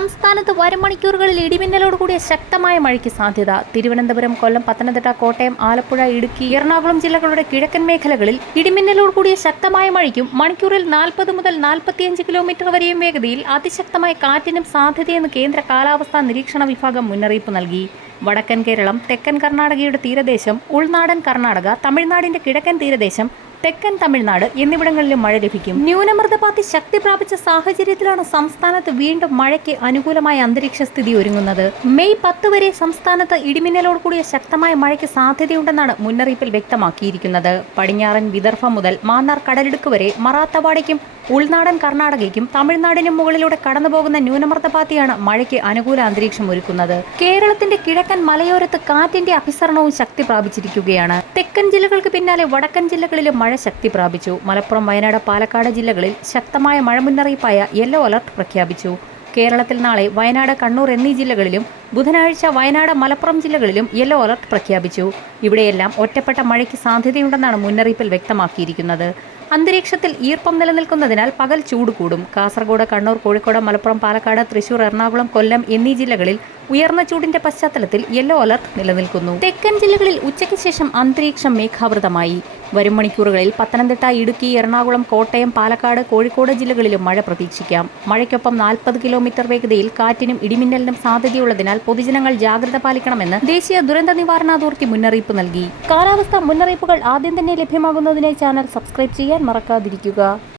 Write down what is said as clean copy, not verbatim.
സംസ്ഥാനത്ത് വരും മണിക്കൂറുകളിൽ ഇടിമിന്നലോട് കൂടിയ ശക്തമായ മഴയ്ക്ക് സാധ്യത. തിരുവനന്തപുരം, കൊല്ലം, പത്തനംതിട്ട, കോട്ടയം, ആലപ്പുഴ, ഇടുക്കി, എറണാകുളം ജില്ലകളുടെ കിഴക്കൻ മേഖലകളിൽ ഇടിമിന്നലോട് കൂടിയ ശക്തമായ മഴയ്ക്കും മണിക്കൂറിൽ 40 മുതൽ 45 കിലോമീറ്റർ വരെയും വേഗതയിൽ അതിശക്തമായ കാറ്റിനും സാധ്യതയെന്ന് കേന്ദ്ര കാലാവസ്ഥാ നിരീക്ഷണ വിഭാഗം മുന്നറിയിപ്പ് നൽകി. വടക്കൻ കേരളം, തെക്കൻ കർണാടകയുടെ തീരദേശം, ഉൾനാടൻ കർണാടക, തമിഴ്നാടിന്റെ കിഴക്കൻ തീരദേശം, തെക്കൻ തമിഴ്നാട് എന്നിവിടങ്ങളിലും മഴ ലഭിക്കും. ന്യൂനമർദ്ദപാത്തി ശക്തി പ്രാപിച്ച സാഹചര്യത്തിലാണ് സംസ്ഥാനത്ത് വീണ്ടും മഴയ്ക്ക് അനുകൂലമായ അന്തരീക്ഷ സ്ഥിതി ഒരുങ്ങുന്നത്. മെയ് 10 വരെ സംസ്ഥാനത്ത് ഇടിമിന്നലോട് കൂടിയ ശക്തമായ മഴയ്ക്ക് സാധ്യതയുണ്ടെന്നാണ് മുന്നറിയിപ്പിൽ വ്യക്തമാക്കിയിരിക്കുന്നത്. പടിഞ്ഞാറൻ വിദർഭ മുതൽ മാന്നാർ കടലിടുക്ക് വരെ മറാത്തവാടയ്ക്കും ഉൾനാടൻ കർണാടകയ്ക്കും തമിഴ്നാടിനും മുകളിലൂടെ കടന്നുപോകുന്ന ന്യൂനമർദ്ദപാത്തിയാണ് മഴയ്ക്ക് അനുകൂല അന്തരീക്ഷം ഒരുക്കുന്നത്. കേരളത്തിന്റെ കിഴക്കൻ മലയോരത്ത് കാറ്റിന്റെ അഭിസരണവും ശക്തി പ്രാപിച്ചിരിക്കുകയാണ്. തെക്കൻ ജില്ലകൾക്ക് പിന്നാലെ വടക്കൻ ജില്ലകളിലും മഴ ശക്തി പ്രാപിച്ചു. മലപ്പുറം, വയനാട്, പാലക്കാട് ജില്ലകളിൽ ശക്തമായ മഴ മുന്നറിയിപ്പായ യെല്ലോ അലർട്ട് പ്രഖ്യാപിച്ചു. കേരളത്തിൽ നാളെ വയനാട്, കണ്ണൂർ എന്നീ ജില്ലകളിലും ബുധനാഴ്ച വയനാട്, മലപ്പുറം ജില്ലകളിലും യെല്ലോ അലർട്ട് പ്രഖ്യാപിച്ചു. ഇവിടെയെല്ലാം ഒറ്റപ്പെട്ട മഴയ്ക്ക് സാധ്യതയുണ്ടെന്നാണ് മുന്നറിയിപ്പിൽ വ്യക്തമാക്കിയിരിക്കുന്നത്. അന്തരീക്ഷത്തിൽ ഈർപ്പം നിലനിൽക്കുന്നതിനാൽ പകൽ ചൂട് കൂടും. കാസർഗോഡ്, കണ്ണൂർ, കോഴിക്കോട്, മലപ്പുറം, പാലക്കാട്, തൃശൂർ, എറണാകുളം, കൊല്ലം എന്നീ ജില്ലകളിൽ ഉയർന്ന ചൂടിന്റെ പശ്ചാത്തലത്തിൽ യെല്ലോ അലർട്ട് നിലനിൽക്കുന്നു. തെക്കൻ ജില്ലകളിൽ ഉച്ചയ്ക്ക് ശേഷം അന്തരീക്ഷം മേഘാവൃതമായി. വരും മണിക്കൂറുകളിൽ പത്തനംതിട്ട, ഇടുക്കി, എറണാകുളം, കോട്ടയം, പാലക്കാട്, കോഴിക്കോട് ജില്ലകളിലും മഴ പ്രതീക്ഷിക്കാം. മഴയ്ക്കൊപ്പം 40 കിലോമീറ്റർ വേഗതയിൽ കാറ്റിനും ഇടിമിന്നലിനും സാധ്യതയുള്ളതിനാൽ പൊതുജനങ്ങൾ ജാഗ്രത പാലിക്കണമെന്ന് ദേശീയ ദുരന്ത നിവാരണ അതോറിറ്റി മുന്നറിയിപ്പ് നൽകി. കാലാവസ്ഥാ മുന്നറിയിപ്പുകൾ ആദ്യം തന്നെ ലഭ്യമാകുന്നതിനായി ചാനൽ സബ്സ്ക്രൈബ് ചെയ്യാൻ മറക്കാതിരിക്കുക.